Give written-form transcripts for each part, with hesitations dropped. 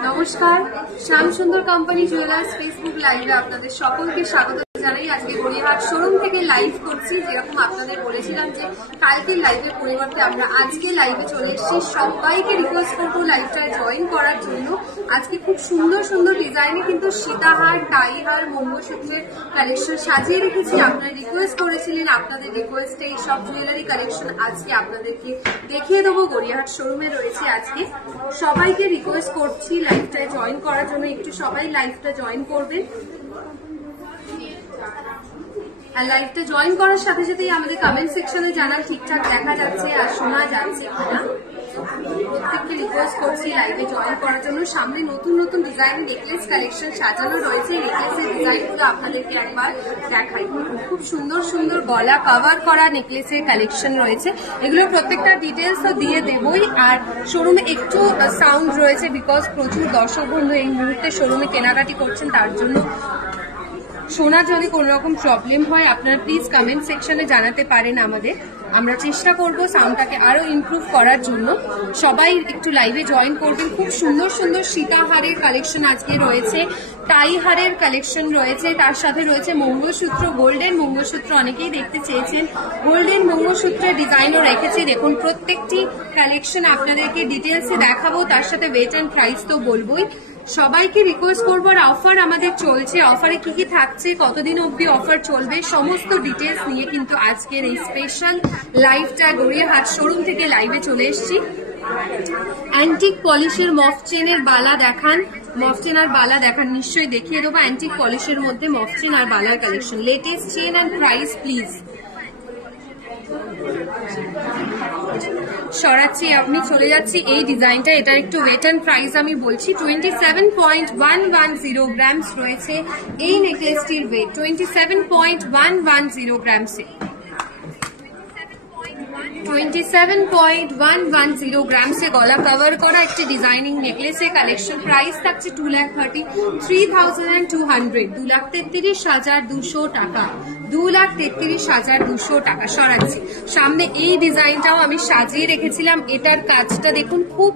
নমস্কার, শ্যাম সুন্দর company jewellers Facebook লাইভে আপনাদের সকলকে স্বাগত জানাই। আজকে গড়িয়াহাট শোরুম থেকে লাইভ করছি। যেরকম আপনাদের বলেছিলাম যে কালকের লাইভের পরিবর্তে আমরা আজকে লাইভে চলে এসেছি। সবাইকে রিকোয়েস্ট করবো লাইভটায় জয়েন করার জন্য। আজকে খুব সুন্দর সুন্দর ডিজাইনে কিন্তু সীতাহার, টাইহার, মঙ্গলসূত্রের কালেকশন সাজিয়ে রেখেছি। আপনারা রিকোয়েস্ট করেছিলেন, আপনাদের রিকোয়েস্টে এই সব জুয়েলারি কালেকশন আজকে আপনাদেরকে দেখিয়ে দেবো। গড়িয়াহাট শোরুমে রয়েছে আজকে। সবাইকে রিকোয়েস্ট করছি লাইভটায় জয়েন করার জন্য, একটু সবাই লাইভটা জয়েন করবেন। আর লাইভটা জয়েন করার সাথে সাথেই আমাদের কমেন্ট সেকশনে জানা ঠিকঠাক দেখা যাচ্ছে আর শোনা যাচ্ছে কিনা। প্রত্যেককে রিকোয়েস্ট করছি লাইভে জয়েন করার জন্য। সামনে নতুন নতুন ডিজাইন নেকলেস কালেকশন সাজানো রয়েছে। নেকলেসের ডিজাইনগুলো আপনাদেরকে একবার দেখাই। খুব সুন্দর সুন্দর গলা কভার করা নেকলেসের কালেকশন রয়েছে। এগুলো প্রত্যেকটা ডিটেলসও দিয়ে দেবই। আর শোরুমে একটু সাউন্ড রয়েছে বিকজ প্রচুর দর্শক বন্ধু এই মুহূর্তে শোরুমে কেনাকাটি করছেন, তার জন্য শোনার যদি কোনো রকম প্রবলেম হয় আপনারা প্লিজ কমেন্ট সেকশনে জানাতে পারেন আমাদের। আমরা চেষ্টা করব সাউন্ডটাকে আরো ইমপ্রুভ করার জন্য। সবাই একটু লাইভে জয়েন করবেন। খুব সুন্দর সুন্দর সীতাহারের কালেকশন আজকে রয়েছে, টাইহারের কালেকশন রয়েছে, তার সাথে রয়েছে মঙ্গলসূত্র, গোল্ডেন মঙ্গলসূত্র অনেকেই দেখতে চেয়েছেন। গোল্ডেন মঙ্গলসূত্রের ডিজাইনও রেখেছি। দেখুন প্রত্যেকটি কালেকশন আপনাদেরকে ডিটেলসে দেখাবো, তার সাথে ওয়েট অ্যান্ড প্রাইস তো বলবোই। সবাইকে রিকোয়েস্ট করবো, আর অফার আমাদের চলছে। অফারে কি কি থাকছে, কতদিন অবধি অফার চলবে, সমস্ত ডিটেলস নিয়ে কিন্তু আজকের এই স্পেশাল লাইভটা গড়িয়াহাট শোরুম থেকে লাইভে চলে এসেছি। অ্যান্টিক পলিশের মফ চেনের বালা দেখান, মফ চেন আর বালা দেখান, নিশ্চয়ই দেখিয়ে দেবো। অ্যান্টিক পলিশের মধ্যে মফ চেন আর বালার collection. Latest chain and price please সরাচ্ছি। আমি চলে যাচ্ছি এই ডিজাইনটা। এটার একটু ওয়েট অ্যান্ড প্রাইস আমি বলছি। 27.110 গ্রামস রয়েছে এই নেকলেসটির ওয়েট। 27.110 গ্রামসে 27.110 গ্রামসে গলা কভার করা একটি ডিজাইনিং নেকলেসের কালেকশন। প্রাইস থাকছে 2,33,200, 2,33,200 টাকা, 2,33,200 টাকা। সরাচ্ছি সামনে এই ডিজাইনটাও আমি সাজিয়ে রেখেছিলাম। এটার কাজটা দেখুন, খুব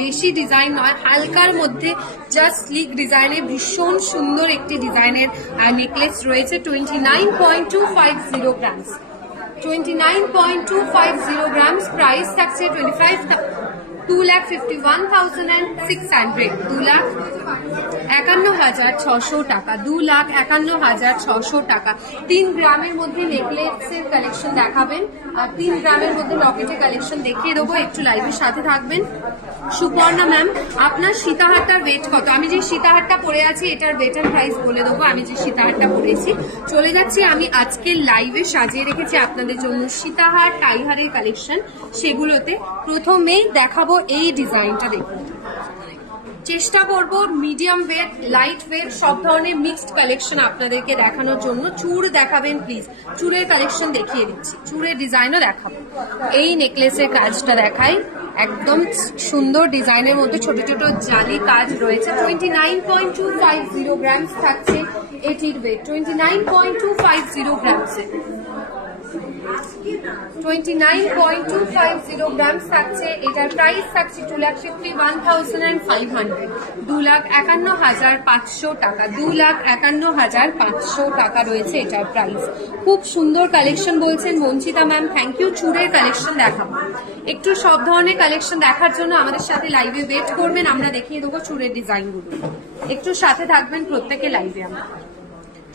বেশি ডিজাইন নয়, হালকার মধ্যে জাস্ট স্লিক ডিজাইনের ভীষণ সুন্দর একটি ডিজাইনের নেকলেস রয়েছে। 29.250 গ্রামস, 29.250 গ্রামস। প্রাইস থাকছে 2,51,600, 2,51,600 টাকা, 2,51,600 টাকা। 3 গ্রামের মধ্যে নেকলেসের কালেকশন দেখাবেন আর 3 গ্রামের মধ্যে লকেটের কালেকশন দেখিয়ে দেবো। একটু লাইভের সাথে থাকবেন। সুপর্ণা ম্যাম, আপনার সীতাহারটার ওয়েট কত? আমি যে সীতাহারটা পরে আছি এটার ওয়েট এন্ড প্রাইস বলে দেবো। আমি যে সীতাহারটা পরেছি, চলে যাচ্ছি আমি আজকে লাইভে সাজিয়ে রেখেছি আপনাদের জন্য সীতাহার, টাইহারের কালেকশন। সেগুলোতে প্রথমেই দেখাবো এই ডিজাইনটা। দেখুন, চেষ্টা করব মিডিয়াম ওয়েট, লাইট ওয়েট, সব ধরনের মিক্সড কালেকশন আপনাদেরকে দেখানোর জন্য। চূড় দেখাবেন প্লিজ, চূড়ের কালেকশন দেখিয়ে দিচ্ছি, চূড়ের ডিজাইনও দেখাবো। এই নেকলেসের কাজটা দেখাই, একদম সুন্দর ডিজাইনের মধ্যে ছোট ছোট জালি কাজ রয়েছে। 29.250 গ্রামস থাকছে এটির ওয়েট। 29.250 গ্রামসে 29.250 গ্রামস থাকছে। এটার প্রাইস থাকছে 2,51,500, 2,51,500 টাকা, 2,51,500 টাকা রয়েছে এটার প্রাইস। খুব সুন্দর কালেকশন বলছেন মঞ্চিতা ম্যাম, থ্যাংক ইউ। চূড়ের কালেকশন দেখাবো। একটু সব ধরনের কালেকশন দেখার জন্য আমাদের সাথে লাইভে ওয়েট করবেন। আমরা দেখিয়ে দেবো চূড়ের ডিজাইনগুলো। একটু সাথে থাকবেন প্রত্যেকে লাইভে। আমরা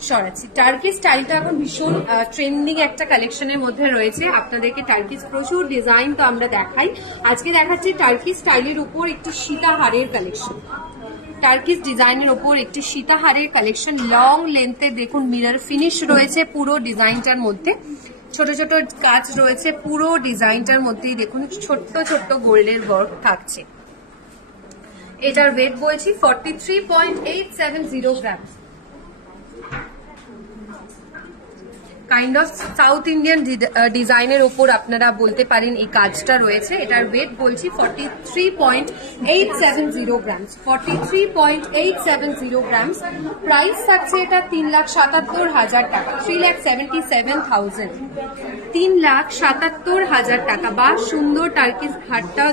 সরাচ্ছি। টার্কি স্টাইলটা এখন ভীষণ ট্রেন্ডিং একটা কালেকশনের মধ্যে রয়েছে। আপনাদেরকে টার্কিস প্রচুর ডিজাইন তো আমরা দেখাই। আজকে দেখাচ্ছি টার্কি স্টাইলের উপর একটি সীতাহারের কালেকশন। টার্কিস ডিজাইনের উপর একটি সীতাহারের কালেকশন। লং লেন্থে দেখুন মিরর ফিনিশ রয়েছে পুরো ডিজাইনটার মধ্যে। ছোট ছোট কাজ রয়েছে পুরো ডিজাইনটার মধ্যেই। দেখুন ছোট্ট ছোট্ট গোল্ডের ওয়ার্ক থাকছে। এটার ওয়েট বলছি 43.870 গ্রাম। কাইন্ড অফ সাউথ ইন্ডিয়ান ডিজাইনের ওপর আপনারা বলতে পারেন এই কাজটা রয়েছে। এটার ওয়েট বলছি 43.870 গ্রামস, 43.870 গ্রামস। প্রাইস থাকছে এটা 3,77,000 টাকা, 3,77,000, 3,77,000 টাকা। বা সুন্দর টার্কিশ হাটটা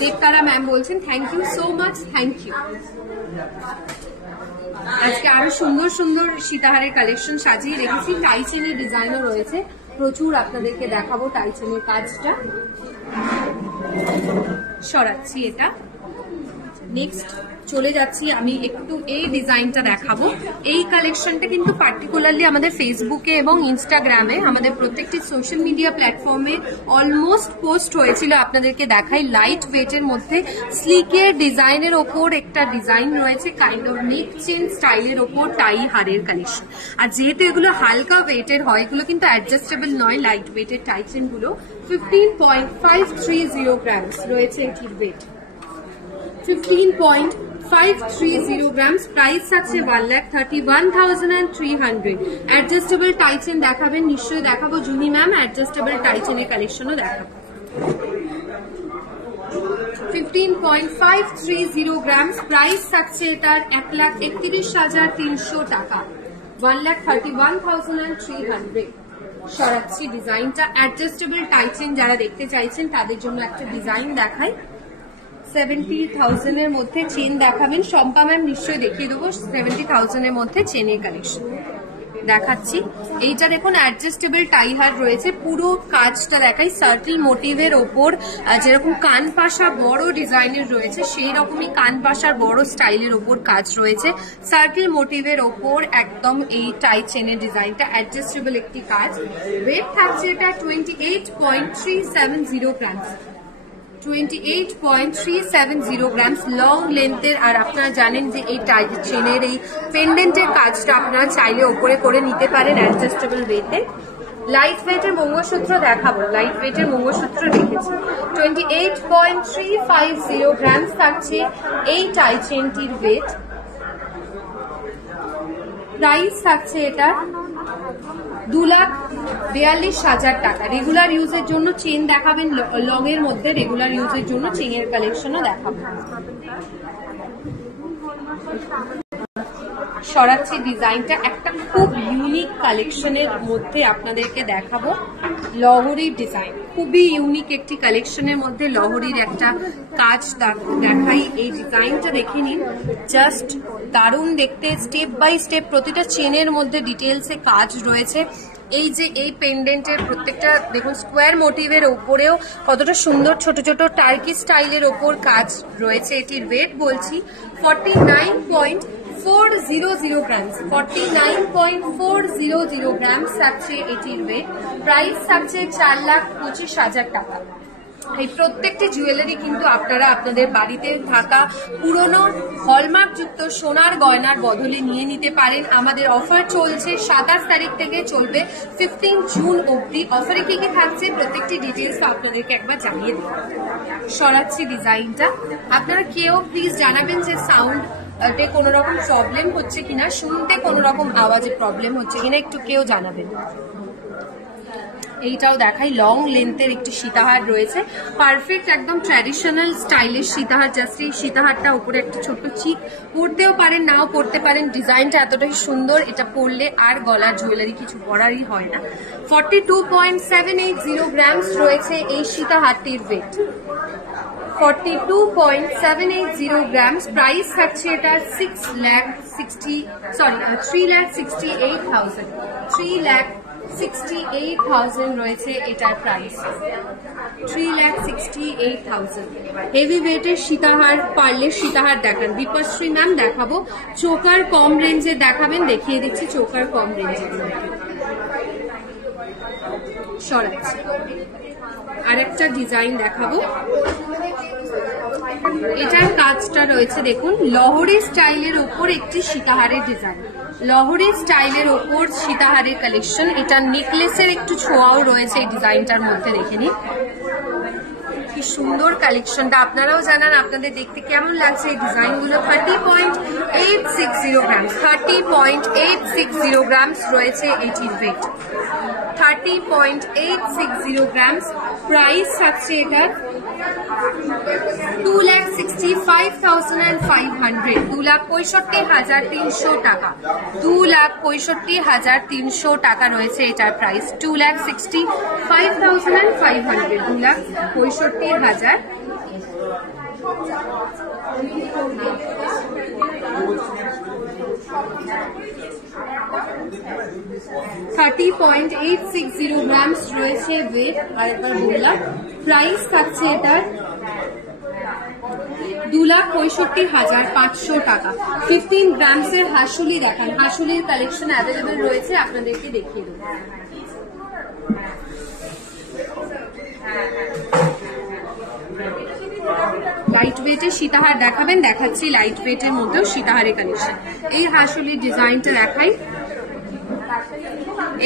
দেবতারা ম্যাম বলছেন thank you so much, thank you. আজকে আরো সুন্দর সুন্দর সীতাহারের কালেকশন সাজিয়ে রেখেছি। টাইচেনের ডিজাইনও রয়েছে প্রচুর, আপনাদেরকে দেখাবো টাইচেনের কাজটা। সরাচ্ছি এটা, নেক্সট চলে যাচ্ছি আমি একটু এই ডিজাইনটা দেখাবো। এই কালেকশনটা কিন্তু পার্টিকুলারলি আমাদের ফেসবুকে এবং ইনস্টাগ্রামে আমাদের প্রত্যেকটি সোশ্যাল মিডিয়া প্ল্যাটফর্মে অলমোস্ট পোস্ট হয়েছিল। আপনাদেরকে দেখাই, লাইট ওয়েটের মধ্যে স্লিকের ডিজাইনের ওপর একটা ডিজাইন রয়েছে কাইন্ড অফ নেক চেন স্টাইলের ওপর টাই হারের কালেকশন। আর যেহেতু এগুলো হালকা ওয়েটের হয়, এগুলো কিন্তু অ্যাডজাস্টেবল নয়, লাইট ওয়েটের টাই চেন গুলো। 15.530 গ্রামস রয়েছে এটির ওয়েট, 15.530 গ্রামস। প্রাইস আছে 1,31,300। অ্যাডজাস্টেবল টাইচেন দেখাবেন নিশ্চয়ই দেখাবো জুনি ম্যাম, অ্যাডজাস্টেবল টাইচেনের কালেকশনও দেখাবো। 15.530 গ্রামস। প্রাইস থাকছে এটার 1,31,300 টাকা, 1,31,300। সরাচ্ছি ডিজাইনটা। অ্যাডজাস্টেবল টাইচেন যারা দেখতে চাইছেন তাদের জন্য একটা ডিজাইন দেখাই। 70,000 এর মধ্যে চেন দেখাবেন শম্পা ম্যাম, নিশ্চয়ই দেখিয়ে দেবো। 70,000 এর মধ্যে চেনের কালেকশন দেখাচ্ছি। এইটা দেখুন অ্যাডজাস্টেবল টাই হার রয়েছে, পুরো কাজটা দেখাই সার্কেল মোটিভের ওপর। যেরকম কান পাশা বড় ডিজাইনের রয়েছে সেই রকমই কান পাশার বড় স্টাইলের ওপর কাজ রয়েছে সার্কেল মোটিভের ওপর একদম। এই টাই চেনের ডিজাইনটা অ্যাডজাস্টেবল একটি কাজ। ওয়েট থাকছে এটা 28.370 গ্রামস, 28.370 গ্রামস লং লেন্থের। আর আপনারা জানেন যে এই চেনের এই পেন্ডেন্টের কাজটা আপনারা চাইলে ওপরে করে নিতে পারেন অ্যাডজাস্টেবল ওয়েতে। লাইট ওয়েটের মঙ্গলসূত্র দেখাবো, লাইট ওয়েটের মঙ্গলসূত্র রেখেছি। 28.350 গ্রামস থাকছে এই টাই চেনটির ওয়েট। প্রাইস থাকছে এটা 2,42,000 টাকা। রেগুলার ইউজের জন্য চেন দেখাবেন লং এর মধ্যে, রেগুলার ইউজের জন্য চেনের কালেকশনও দেখাবেন। সরাচ্ছি ডিজাইনটা, একটা খুব ইউনিক কালেকশনের মধ্যে আপনাদেরকে দেখাবো। লহরির ডিজাইন, খুবই ইউনিক একটি কালেকশনের মধ্যে লহরির একটা কাজ দেখাই। এই ডিজাইনটা দেখে নিন, জাস্ট দারুণ দেখতে। স্টেপ বাই স্টেপ প্রতিটা চেনের মধ্যে ডিটেলসে কাজ রয়েছে। এই যে এই পেন্ডেন্টের প্রত্যেকটা দেখুন স্কোয়ার মোটিভের ওপরেও কতটা সুন্দর ছোট ছোট টার্কি স্টাইলের ওপর কাজ রয়েছে। এটির ওয়েট বলছি 49.400 গ্রামস, 49.400 গ্রামস থাকছে এটির ওয়েট। প্রাইস থাকছে 4,25,000 টাকা। এই প্রত্যেকটি জুয়েলারি কিন্তু আপনারা আপনাদের বাড়িতে থাকা পুরনো হলমার্কযুক্ত সোনার গয়নার বদলে নিয়ে নিতে পারেন। আমাদের অফার চলছে 27 তারিখ থেকে, চলবে 15 জুন অবধি। অফারে কি কি থাকছে প্রত্যেকটি ডিটেলস আপনাদেরকে একবার জানিয়ে দেব। সরাচ্ছি ডিজাইনটা, আপনারা কেউ প্লিজ জানাবেন যে সাউন্ড কোনো রকম প্রবলেম হচ্ছে কিনা, শুনতে কোনো রকম আওয়াজে প্রবলেম হচ্ছে কিনা, একটু কেউ জানাবেন। এইটাও দেখাই, লং লেন্থের একটি সীতাহার রয়েছে, পারফেক্ট একদম ট্র্যাডিশনাল স্টাইলের সীতাহার। জাস্ট এই সীতাহারটা উপরে একটা ছোট্ট চিক, পরতেও পারেন নাও পরতে পারেন। ডিজাইনটা এতটাই সুন্দর, এটা পরলে আর গলার জুয়েলারি কিছু পরারই হয় না। 42.780 গ্রামস রয়েছে এই সীতাহারটির ওয়েট, 42.780 গ্রামস। প্রাইস থাকছে এটা 3,68,000, 3,68,000 রয়েছে এটার প্রাইস, 3,68,000। হেভি ওয়েটের সীতাহার, পার্লের সীতাহার দেখান দীপশ্রী ম্যাম, দেখাবো। চোকার কম রেঞ্জে দেখাবেন, দেখিয়ে দিচ্ছি চোকার কম রেঞ্জের মধ্যে। সরাচ্ছি আরেকটা ডিজাইন দেখাবো। এটার কাজটা রয়েছে দেখুন লহরি স্টাইলের ওপর একটি সীতাহারের ডিজাইন, লহরি স্টাইলের ওপর সীতাহারের কালেকশন। এটা নেকলেসের একটু ছোঁয়াও রয়েছে এই ডিজাইনটার মধ্যে, দেখে নিন কি সুন্দর কালেকশনটা। আপনারাও জানান আপনাদের দেখতে কেমন লাগছে এই ডিজাইনগুলো। 30.860 গ্রামস, 30.860 গ্রামস রয়েছে এটির ওয়েট। 30.860 grams, price থাকছে এটা 2,65,500, 2,65,300 টাকা, 2,65,300 টাকা রয়েছে এটার প্রাইস, 2,65,500, 2,65,000। 30.860 grams রয়েছে ওয়েট, আরেকবার বললাম প্রাইস থাকছে এটার 2,65,500 টাকা। 15 grams এর হাসুলি দেখান, হাসুলির কালেকশন অ্যাভেলেবেল রয়েছে, আপনাদেরকে দেখিয়ে দেবো। লাইট ওয়েটের সীতাহার দেখাবেন, দেখাচ্ছি লাইট ওয়েটের মধ্যেও সীতাহারের কালেকশন। এই হাসুলির ডিজাইনটা দেখাই,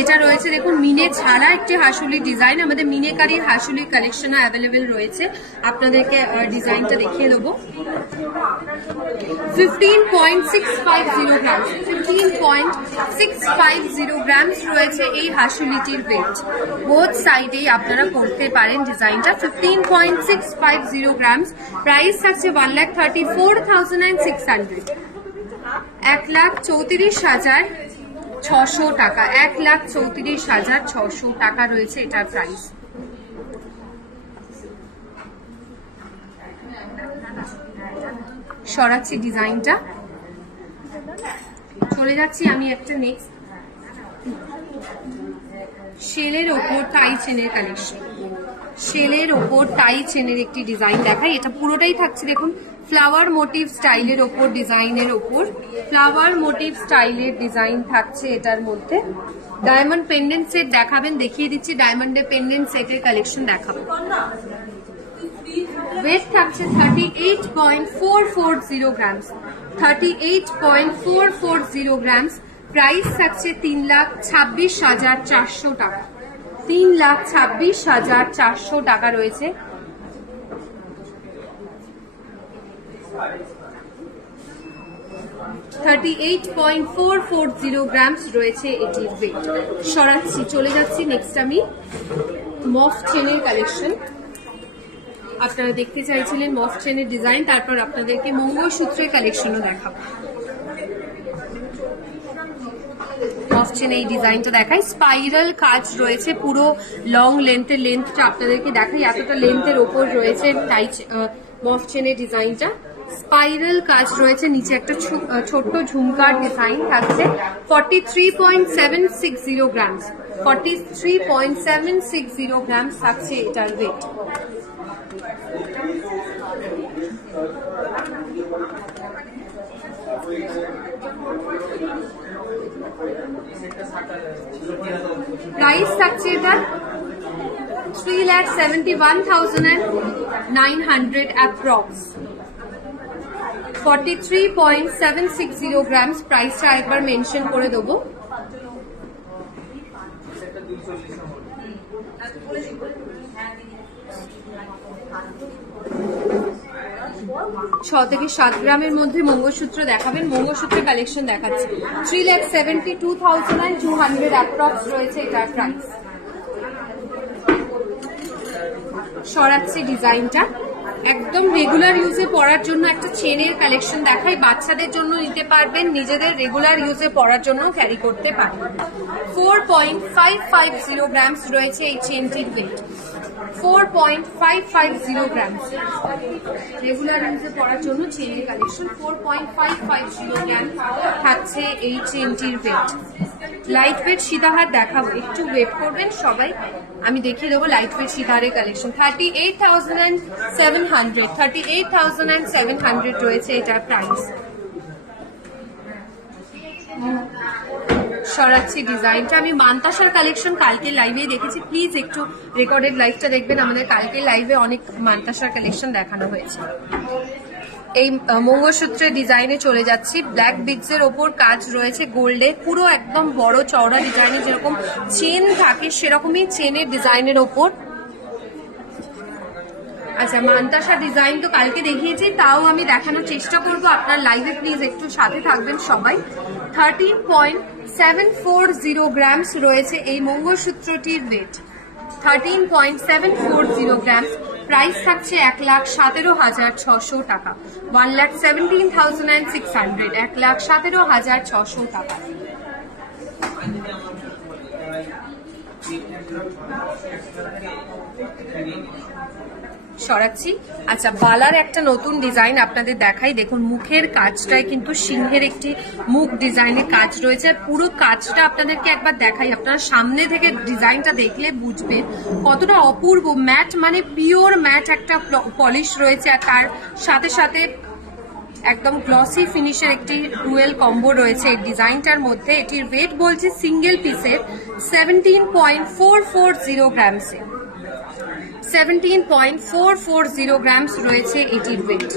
এটা রয়েছে দেখুন মিনে ছাড়া একটি হাসুলি ডিজাইন, আমাদের মিনেকারির হাসুলির কালেকশন অ্যাভেলেবেল রয়েছে, আপনাদেরকে ডিজাইনটা দেখিয়ে দেবো। 15.650 grams, 15.650 grams রয়েছে এই হাসুলিটির ওয়েট, বোথ সাইডেই আপনারা করতে পারেন ডিজাইনটা। 15.650 grams, প্রাইস থাকছে 1,34,600, 1,34,600 টাকা, 1,34,600 টাকা রয়েছে এটার প্রাইস। সরাচ্ছি ডিজাইনটা, চলে যাচ্ছি আমি একটা নেক্সট শেলের ওপর টাই চেনের কালেকশন। শেলের ওপর টাই চেনের একটি ডিজাইন দেখাই, এটা পুরোটাই থাকছে দেখুন ফ্লাওয়ার মোটিভ স্টাইলের ওপর, ডিজাইনের ওপর ফ্লাওয়ার মোটিভ স্টাইলের ডিজাইন থাকছে এটার মধ্যে। ডায়মন্ড পেন্ডেন্ট সেট দেখাবেন, দেখিয়ে দিচ্ছি ডায়মন্ডের পেন্ডেন্ট সেটের কালেকশন দেখাবো। ওয়েট থাকছে 38.440 grams, 38.440 grams, প্রাইস থাকছে 3,26,400 টাকা, 3,26,400 টাকা রয়েছে। $38.440 grams রয়েছে এটির ওয়েট। সরাচ্ছি, চলে যাচ্ছি নেক্সট আমি মফ চেনের কালেকশন। আপনারা দেখতে চাইছিলেন মফ চেনের ডিজাইন, তারপর আপনাদেরকে মঙ্গলসূত্রের কালেকশনও দেখাবো। মফ চেনে এই ডিজাইনটা দেখাই, স্পাইরাল কাজ রয়েছে পুরো লং লেন্থের, লেন্থটা আপনাদেরকে দেখাই, এতটা লেন্থের ওপর রয়েছে মফ চেনের ডিজাইনটা। স্পাইরাল কাজ রয়েছে, নিচে একটা ছোট্ট ঝুমকার ডিজাইন থাকছে। 43.760 grams, 43.760 grams থাকছে এটার ওয়েট। প্রাইস থাকছে এটা 3,71,900 অ্যাপ্রক্স, 43.760 grams, প্রাইসটা একবার মেনশন করে দেবো। থেকে 7 গ্রামের মধ্যে মঙ্গলসূত্র দেখাবেন, মঙ্গলসূত্রের কালেকশন দেখাচ্ছে। 3,72,200 অ্যাপ্রক্স রয়েছে এটার প্রাইস। সরাচ্ছি ডিজাইনটা, একদম রেগুলার ইউজে পরার জন্য একটা চেনের কালেকশন দেখাই, বাচ্চাদের জন্য নিতে পারবেন, নিজেদের রেগুলার ইউজে পরার জন্য ক্যারি করতে পারবেন। 4.550 grams রয়েছে এই চেনটির ওয়েট, 4.550 grams, রেগুলার ইউজে পরার জন্য চেনের কালেকশন। 4.550 grams থাকছে এই চেনটির ওয়েট। লাইট ওয়েট সীতাহার দেখাবো, একটু ওয়েট করবেন সবাই, আমি দেখিয়ে দেবো লাইট ওয়েট সীতাহারের কালেকশন। 38,700 রয়েছে এটার প্রাইস। সরাচ্ছি ডিজাইনটা, আমি মান্তাসার কালেকশন কালকে লাইভে দেখেছি, প্লিজ একটু রেকর্ডেড লাইভটা দেখবেন, আমাদের কালকে লাইভে অনেক মান্তাসার কালেকশন দেখানো হয়েছে। এই মঙ্গলসূত্রের ডিজাইনে চলে যাচ্ছি, ব্ল্যাক বিডস এর ওপর কাজ রয়েছে গোল্ডে, পুরো একদম বড় চওড়া ডিজাইনে যেরকম চেন থাকে সেরকমই চেনের ডিজাইনের ওপর আচ্ছা, মান্তাসা ডিজাইন তো কালকে দেখিয়েছি, তাও আমি দেখানোর চেষ্টা করব। আপনার লাইভে প্লিজ একটু সাথে থাকবেন সবাই। 13.740 গ্রামস রয়েছে এই মঙ্গলসূত্রটির ওয়েট। 13.740 গ্রামস। প্রাইস থাকছে 1,17,600 টাকা। 1,17,600, 1,17,600 টাকা। সরাচ্ছি। আচ্ছা, বালার একটা নতুন ডিজাইন আপনাদের দেখাই। দেখুন, মুখের কাজটায় কিন্তু সিংহের একটি মুখ ডিজাইনের কাজ রয়েছে। পুরো কাজটা আপনাদেরকে একবার দেখাই, আপনারা সামনে থেকে ডিজাইনটা দেখলে বুঝবেন কতটা অপূর্ব। ম্যাট মানে পিওর ম্যাট একটা পলিশ রয়েছে, আর তার সাথে সাথে একদম গ্লসি ফিনিশের একটি ডুয়েল কম্বো রয়েছে এই ডিজাইনটার মধ্যে। এটির ওয়েট বলছে সিঙ্গেল পিসের 17.440 গ্রামসে। 17.440 গ্রামস রয়েছে এটির ওয়েট।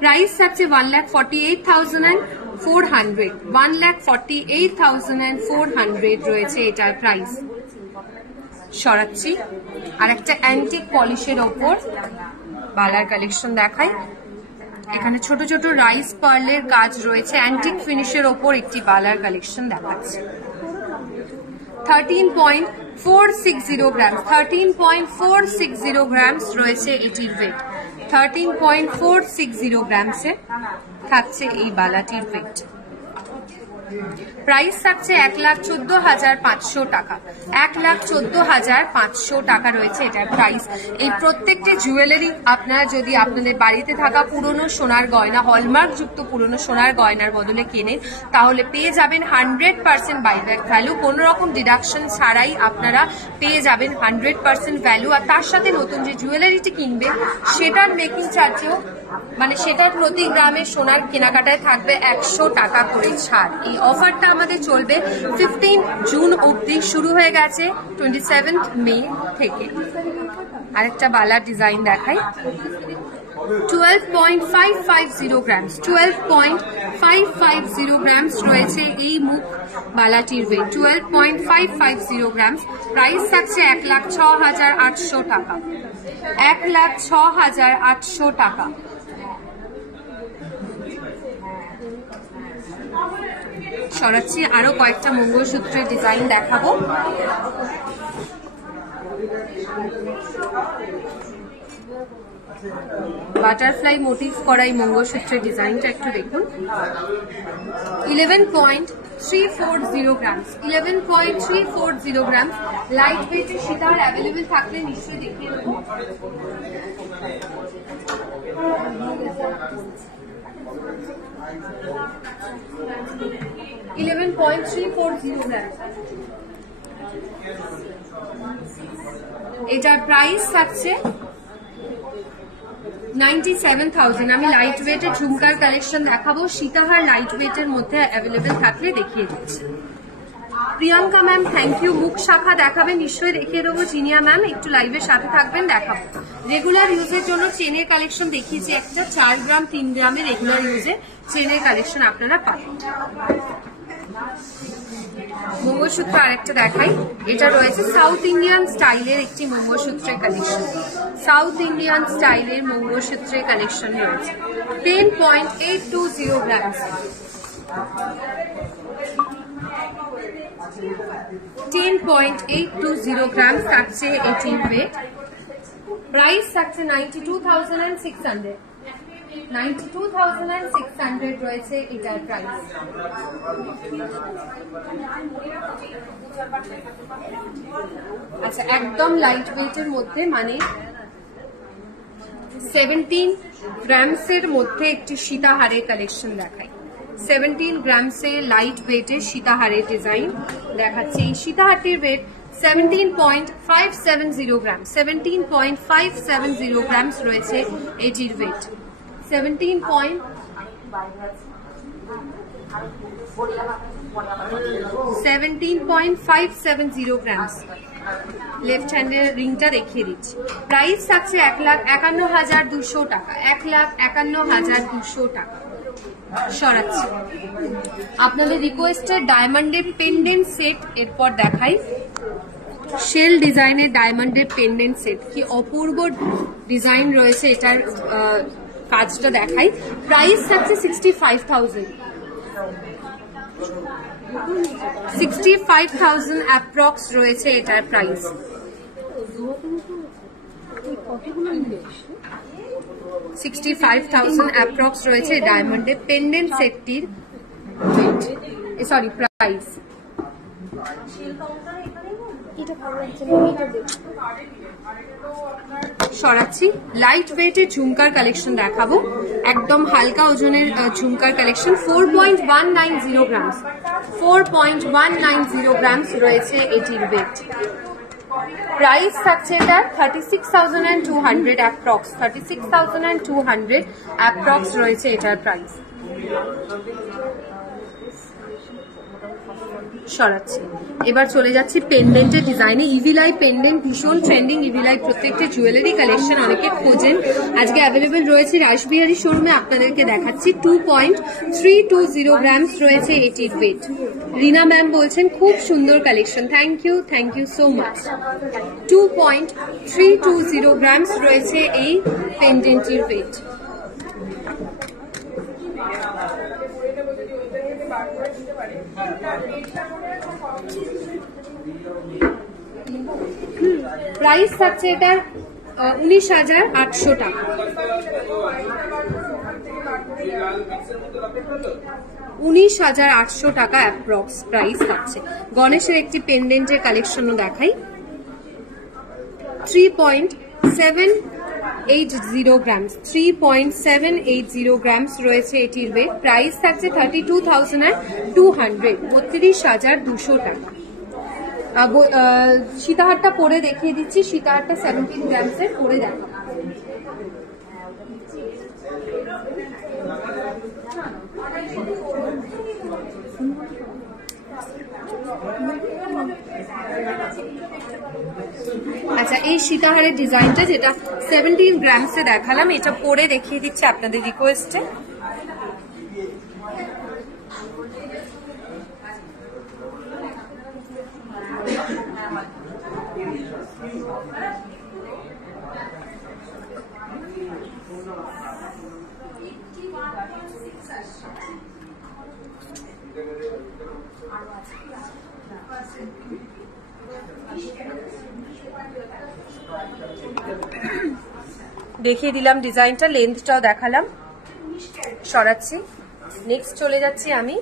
প্রাইস থাকছে 1,48,400, 1,48,400 রয়েছে এটার প্রাইস। সরাচ্ছি। আর একটা অ্যান্টিক পলিশের ওপর বালার কালেকশন দেখাই। এখানে ছোট ছোট রাইস পার্লের কাজ রয়েছে, অ্যান্টিক ফিনিশের ওপর একটি বালার কালেকশন দেখাচ্ছে। 13.460 গ্রাম, 13.460 গ্রামস রয়েছে এটির ওয়েট। 13.460 গ্রামসে থাকছে এই বালাটির ওয়েট। প্রাইস থাকছে 1,14,500 টাকা। 1,14,500 টাকা রয়েছে এটার প্রাইস। এই প্রত্যেকটি জুয়েলারি আপনারা যদি আপনাদের বাড়িতে থাকা পুরনো সোনার গয়না, হলমার্ক যুক্ত পুরনো সোনার গয়নার বদলে কেনেন, তাহলে পেয়ে যাবেন 100% বাইব্যাক ভ্যালু। কোনো রকম ডিডাকশন ছাড়াই আপনারা পেয়ে যাবেন 100% ভ্যালু। আর তার সাথে নতুন যে জুয়েলারিটি কিনবে সেটার মেকিং চার্জেও, মানে সেটার প্রতি গ্রামে সোনার কেনাকাটায় থাকবে 100 টাকা করে ছাড়। এই অফারটা আমাদের চলবে 15 জুন অবধি, শুরু হয়ে গেছে 27 মে থেকে। আরেকটা বালার ডিজাইন দেখাই। 12.550 গ্রামস, 12.550 গ্রামস রয়েছে এই মুখ বালাটির ওয়েট। 12.550 গ্রামস। প্রাইস থাকছে 1,06,800 টাকা। 1,06,800 টাকা। সরাচ্ছি। আরো কয়েকটা মঙ্গলসূত্রের ডিজাইন দেখাবো। বাটারফ্লাই মোটিভ করা এই মঙ্গলসূত্রের ডিজাইনটা একটু দেখুন। 11.340 গ্রামস, 11.340 গ্রামস। লাইট ওয়েটের সীতার অ্যাভেলেবেল থাকলে নিশ্চয়ই দেখিয়ে দেবো। 11.340 গ্রামস। এটার প্রাইস থাকছে 97,000। আমি লাইট ওয়েটের ঝুমকার কালেকশন দেখাবো, সীতাহার লাইট ওয়েটের মধ্যে অ্যাভেলেবেল থাকলে দেখিয়ে দিচ্ছি। Priyanka ma'am thank you. মুখ শাখা দেখাবে নিশ্চয়ই দেখিয়ে দেবো। জিনিয়া ম্যাম একটু লাইভের সাথে থাকবেন, দেখাবো। রেগুলার ইউজের জন্য চেনের কালেকশন দেখিয়েছি একটা, 4 গ্রাম 3 গ্রামের রেগুলার ইউজে চেনের কালেকশন আপনারা পাবেন। মঙ্গলসূত্র আরেকটা দেখাই। এটা রয়েছে সাউথ ইন্ডিয়ান স্টাইলের একটি মঙ্গলসূত্রের কালেকশন। সাউথ ইন্ডিয়ান স্টাইলের মঙ্গলসূত্রের কালেকশন রয়েছে। 10.820 গ্রামস, 10.820 গ্রাম থাকছে এটির ওয়েট। প্রাইস থাকছে 92,600, 92,600 রয়েছে এটার প্রাইস। আচ্ছা, একদম লাইট ওয়েটের মধ্যে, মানে 17 গ্রামসের মধ্যে একটি সীতাহারের কালেকশন দেখাই। 17 গ্রামসে লাইট ওয়েটের সীতাহারের ডিজাইন দেখাচ্ছে। এই সীতাহারটির ওয়েট 17.570 গ্রাম, 17.570 গ্রামস রয়েছে এটির ওয়েট। 17.570 গ্রামস। লেফট হ্যান্ডের রিংটা দেখিয়ে দিচ্ছি। প্রাইস থাকছে 1,51,200 টাকা, 1,51,200 টাকা। সরাচ্ছি। আপনাদের রিকোয়েস্টের ডায়মন্ডের পেন্ডেন্ট সেট এরপর দেখাই। শেল ডিজাইনের ডায়মন্ডের পেন্ডেন্ট সেট, কি অপূর্ব ডিজাইন রয়েছে এটার, কাজটা দেখাই। প্রাইস থাকছে 65,000, 65,000 অ্যাপ্রক্স রয়েছে এটার প্রাইস। 65,000 অ্যাপ্রক্স রয়েছে ডায়মন্ডের পেন্ডেন্ট সেটটির প্রাইস। সরাচ্ছি। লাইট ওয়েটের ঝুমকার কালেকশন দেখাবো, একদম হালকা ওজনের ঝুমকার কালেকশন। 4.190 গ্রামস, 4.190 গ্রামস রয়েছে এটির ওয়েট। প্রাইস থাকছে এটার 36,200 অ্যাপ্রক্স, 36,200 অ্যাপ্রক্স রয়েছে এটার প্রাইস। সরাচ্ছি। এবার চলে যাচ্ছি পেন্ডেন্টের ডিজাইনে। ইভিলাই পেন্ডেন্ট ভীষণ ট্রেন্ডিং, ইভিলাই প্রত্যেকটা জুয়েলারি কালেকশন অনেকে খোঁজেন, আজকে অ্যাভেলেবেল রয়েছে রাসবিহারী শোরুমে, আপনাদেরকে দেখাচ্ছি। 2.320 গ্রামস রয়েছে এটির ওয়েট। রিনা ম্যাম বলছেন খুব সুন্দর collection, thank you so much. 2.320 grams রয়েছে এই পেন্ডেন্টের ওয়েট। প্রাইস থাকছে এটার 19,800 টাকা। 19,800 টাকা অ্যাপ্রক্স প্রাইস থাকছে। গণেশের একটি পেন্ডেন্টের কালেকশনও দেখাই। 3.780 গ্রামস, 3.780 গ্রামস রয়েছে এটির ওয়েট। প্রাইস থাকছে 32,200, 32,200 টাকা। সীতাহারটা পরে দেখিয়ে দিচ্ছি, সীতাহারটা 17 গ্রামসের পরে দেখা। আচ্ছা, এই সীতাহারের ডিজাইনটা যেটা 17 গ্রামসে দেখালাম, এটা পরে দেখিয়ে দিচ্ছি আপনাদের রিকোয়েস্টে। দেখিয়ে দিলাম ডিজাইনটা, লেন্থটাও দেখালাম। সরাচ্ছি। নেক্সট চলে যাচ্ছি আমি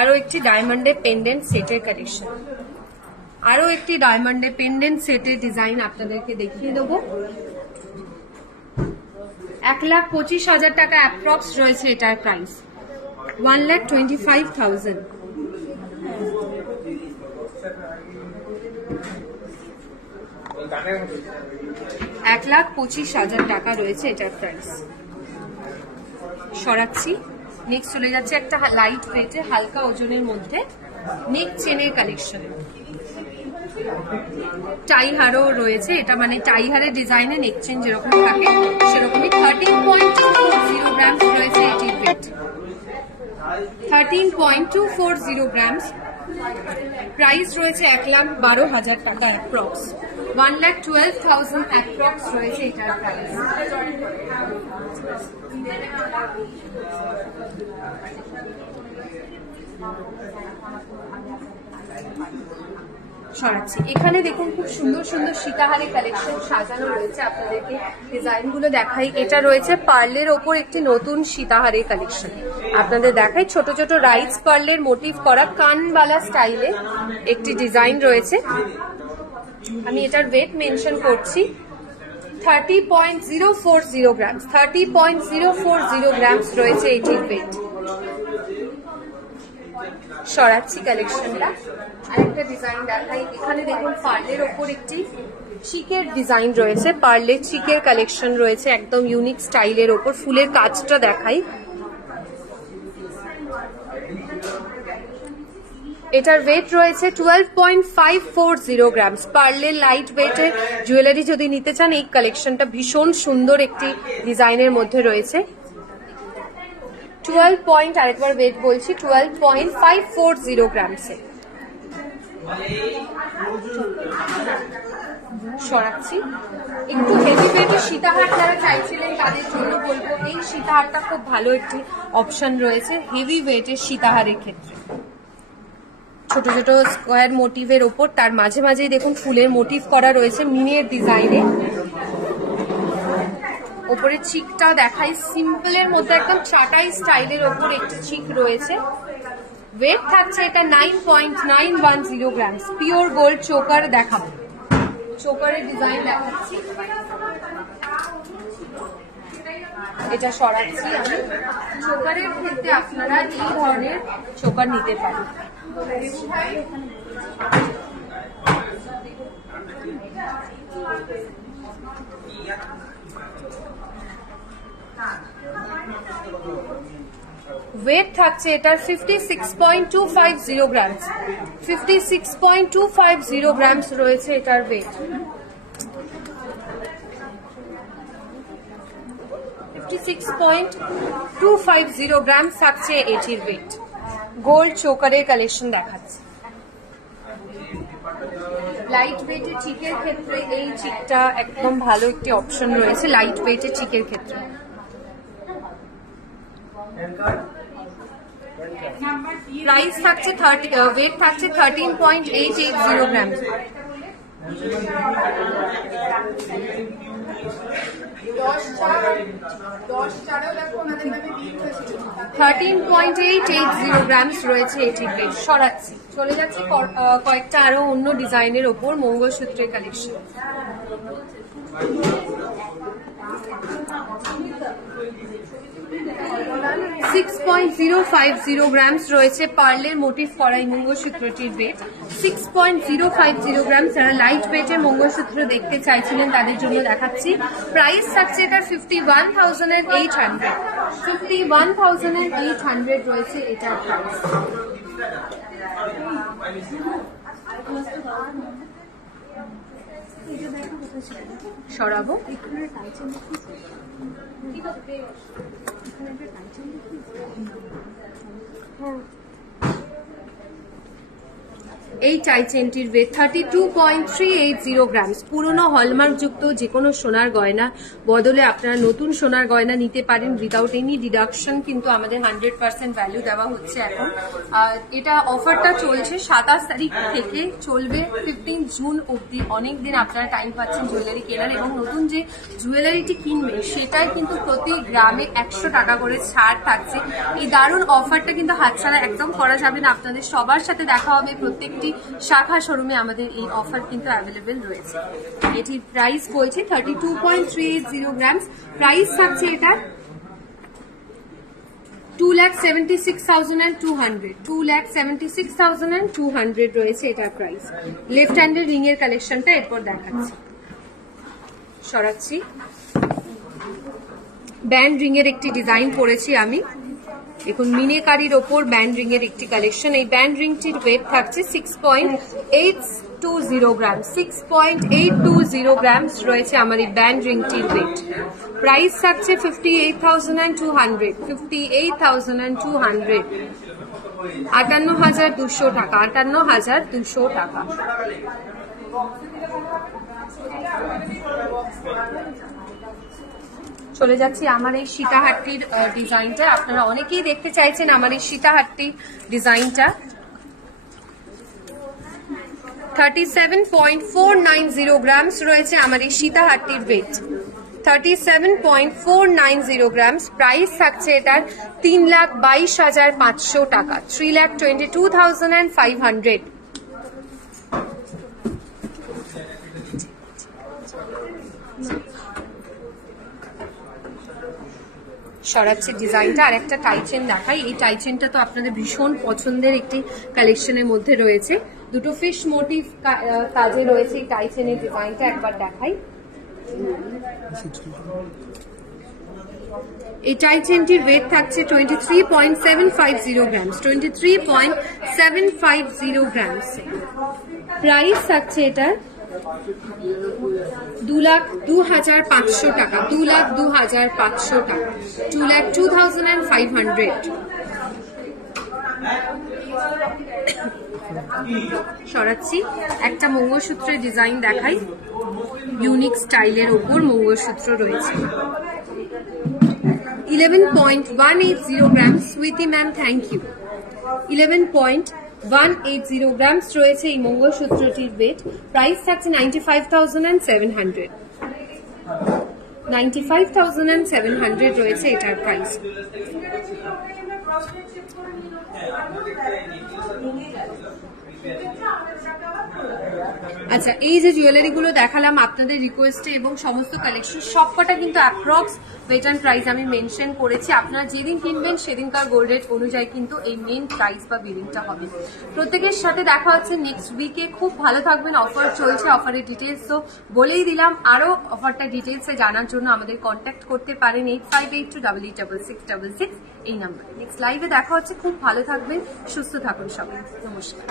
আরো একটি ডায়মন্ডের পেন্ডেন্ট সেটের কালেকশন। আরো একটি ডায়মন্ডের পেন্ডেন্ট সেটের ডিজাইন আপনাদেরকে দেখিয়ে দেবো। 1,25,000 টাকা অ্যাপ্রক্স রয়েছে এটার প্রাইস। 1,25,000। $1,25,000 টাকা রয়েছে এটার প্রাইস। সরাচ্ছি। নেক্সট চলে যাচ্ছে একটা লাইট ওয়েটে হালকা ওজনের মধ্যে নেক চেনের কালেকশন। টাইহারও রয়েছে, এটা মানে টাইহারের ডিজাইনে নেক চেন যেরকম থাকে সেরকমই। 13.240 গ্রামস রয়েছে এটির ওয়েট। 13.240 গ্রামস। প্রাইস রয়েছে 1,12,000 টাকা অ্যাপ্রক্স। 1,12,000 অ্যাপ্রক্স রয়েছে এটার প্রাইস। সরাচ্ছি। এখানে দেখুন খুব সুন্দর সুন্দর সীতাহারের কালেকশন সাজানো রয়েছে, আপনাদেরকে ডিজাইন গুলো দেখাই। এটা রয়েছে পার্লের ওপর একটি নতুন সীতাহারের কালেকশন, আপনাদের দেখাই। ছোট ছোট রাইস পার্লের মোটিভ করা কানবালা স্টাইলে একটি ডিজাইন রয়েছে। আমি এটার ওয়েট মেনশন করছি, 30.040 গ্রামস। 30.040 গ্রামস রয়েছে এটির ওয়েট। সরাচ্ছি কালেকশনটা। আরেকটা ডিজাইন দেখাই। এখানে দেখুন পার্লের ওপর একটি চিকের ডিজাইন রয়েছে, পার্লের চিকের কালেকশন রয়েছে একদম ইউনিক স্টাইলের ওপর। ফুলের কাজটা দেখাই। এটার ওয়েট রয়েছে 12.540 গ্রামস। পার্লের লাইট ওয়েটের জুয়েলারি যদি নিতে চান এই কালেকশনটা ভীষণ সুন্দর একটি ডিজাইনের মধ্যে রয়েছে। 12 পয়েন্ট, আরেকবার ওয়েট বলছি, 12.540 গ্রামসে। সরাচ্ছি। একটু হেভি ওয়েটের সীতাহার যারা চাইছিলেন তাদের জন্য বলবো এই সীতাহারটা খুব ভালো একটি অপশন রয়েছে হেভি ওয়েটের সীতাহারের ক্ষেত্রে। ছোট ছোট স্কোয়ার মোটিভের ওপর তার মাঝে মাঝেই দেখুন ফুলের মোটিভ করা রয়েছে মিনের ডিজাইনে। ওপরে চিকটা দেখাই, সিম্পলের মধ্যে একদম চাটাই স্টাইলের ওপর একটি চিক রয়েছে। ওয়েট থাকছে এটা 9.910 গ্রামস। পিওর গোল্ড চোকার দেখাবো, চোকারের ডিজাইন দেখাচ্ছি। এটা সরাচ্ছি আমি। চোকারের ক্ষেত্রে আপনারা এই ধরনের চোকার নিতে পারেন। ওয়েট থাকছে এটার 56.250 গ্রামস। 56.250 গ্রামস রয়েছে এটার ওয়েট। 56.250 গ্রামস থাকছে এটির ওয়েট। গোল্ড চোকারের কালেকশন দেখাচ্ছে। লাইট ওয়েটের চিকের ক্ষেত্রে এই চিকটা একদম ভালো একটি অপশন রয়েছে লাইট ওয়েটের চিকের ক্ষেত্রে। প্রাইস থাকছে ওয়েট থাকছে 13.880 গ্রাম। 13.880 গ্রামস রয়েছে এটির ওয়েট। সরাচ্ছি, চলে যাচ্ছে কয়েকটা আরো অন্য ডিজাইনের ওপর মঙ্গলসূত্রের কালেকশন। 6.050 গ্রামস রয়েছে পার্লের মোটিভ করা এই মঙ্গলসূত্রটির ওয়েট। 6.050 গ্রামস। যারা লাইট ওয়েটের মঙ্গলসূত্র দেখতে চাইছিলেন তাদের জন্য দেখাচ্ছি। প্রাইস থাকছে এটার 51,800। 51,800 রয়েছে এটার প্রাইস। সরাবো। এই টাই চেনটির ওয়েট 32.380 গ্রামস। পুরনো হলমার্ক যুক্ত যে কোনো সোনার গয়না বদলে আপনারা নতুন সোনার গয়না নিতে পারেন উইদাউট এনি ডিডাকশন, কিন্তু আমাদের 100% ভ্যালু দেওয়া হচ্ছে এখন। এটা অফারটা চলছে 27 তারিখ থেকে, চলবে 15 জুন অবধি। অনেকদিন আপনারা টাইম পাচ্ছেন জুয়েলারি কেনার, এবং নতুন যে জুয়েলারিটি কিনবেন সেটাই কিন্তু প্রতি গ্রামে 100 টাকা করে ছাড় থাকছে। এই দারুণ অফারটা কিন্তু হাতছাড়া একদম করা যাবে না। আপনাদের সবার সাথে দেখা হবে প্রত্যেকটি শাখা শোরুমে আমাদের এই অফার কিন্তু অ্যাভেলেবেল রয়েছে। এটির প্রাইস বলছে 32.380 গ্রামস। প্রাইস থাকছে এটার 2,76,200। 2,76,200 রয়েছে এটার প্রাইস। লেফট হ্যান্ডের রিং এর কালেকশনটা এরপর দেখাচ্ছি। সরাচ্ছি। ব্যান্ড রিং এর একটি ডিজাইন পরেছি আমি। দেখুন মিনেকারির ওপর ব্যান্ড রিং এর একটি কালেকশন। এই ব্যান্ড রিংটির ওয়েট থাকছে 6.820 গ্রাম। 6.820 গ্রামস রয়েছে আমার এই ব্যান্ড রিংটির ওয়েট। প্রাইস থাকছে 58,200। 58,200। 58,200 টাকা। 58,200 টাকা। চলে যাচ্ছি আমার এই সীতাহারটির ডিজাইনটা। আপনারা অনেকেই দেখতে চাইছেন আমার এই সীতাহারটির ডিজাইনটা। 37.490 গ্রামস রয়েছে আমার এই সীতাহারটির ওয়েট। 37.490 গ্রামস। প্রাইস থাকছে এটার 3,22,500 টাকা। 3,22,500। সরাচ্ছি ডিজাইনটা। আর একটা টাই চেন দেখাই। এই টাই চেনটা তো আপনাদের ভীষণ পছন্দের একটি কালেকশনের মধ্যে রয়েছে। দুটো ফিশ মোটিভ কাজে রয়েছে এই টাই চেনের ডিজাইনটা একবার দেখাই। এই টাই চেনটির ওয়েট থাকছে 23.750 গ্রামস। 23.750 গ্রামস। প্রাইস থাকছে এটার 2,02,500 টাকা, 2,02,500 টাকা, 2,02,500। সরাচ্ছি, একটা মঙ্গলসূত্রের ডিজাইন দেখাই, ইউনিক স্টাইলের ওপর মঙ্গলসূত্র রয়েছে। 11.180 gram, Sweety ma'am thank you. 11.180 grams রয়েছে এই মঙ্গলসূত্রটির ওয়েট। প্রাইস থাকছে 95,700। 95,700 রয়েছে এটার প্রাইস। আচ্ছা, এই যে জুয়েলারি গুলো দেখালাম আপনাদের রিকোয়েস্টে এবং সমস্ত কালেকশন সবকটা কিন্তু অ্যাপ্রক্স ওয়েট অ্যান্ড প্রাইস আমি মেনশন করেছি। আপনারা যেদিন কিনবেন সেদিনকার গোল্ড রেট অনুযায়ী কিন্তু এই মেন প্রাইস বা বিলিংটা হবে। প্রত্যেকের সাথে দেখা হচ্ছে নেক্সট উইকে। খুব ভালো থাকবেন, অফার চলছে, অফারের ডিটেলস তো বলেই দিলাম। আরো অফারটা ডিটেলসে জানার জন্য আমাদের কন্ট্যাক্ট করতে পারেন 8582886666 এই নাম্বার। নেক্সট লাইভে দেখা হচ্ছে, খুব ভালো থাকবেন, সুস্থ থাকুন সবাই, নমস্কার।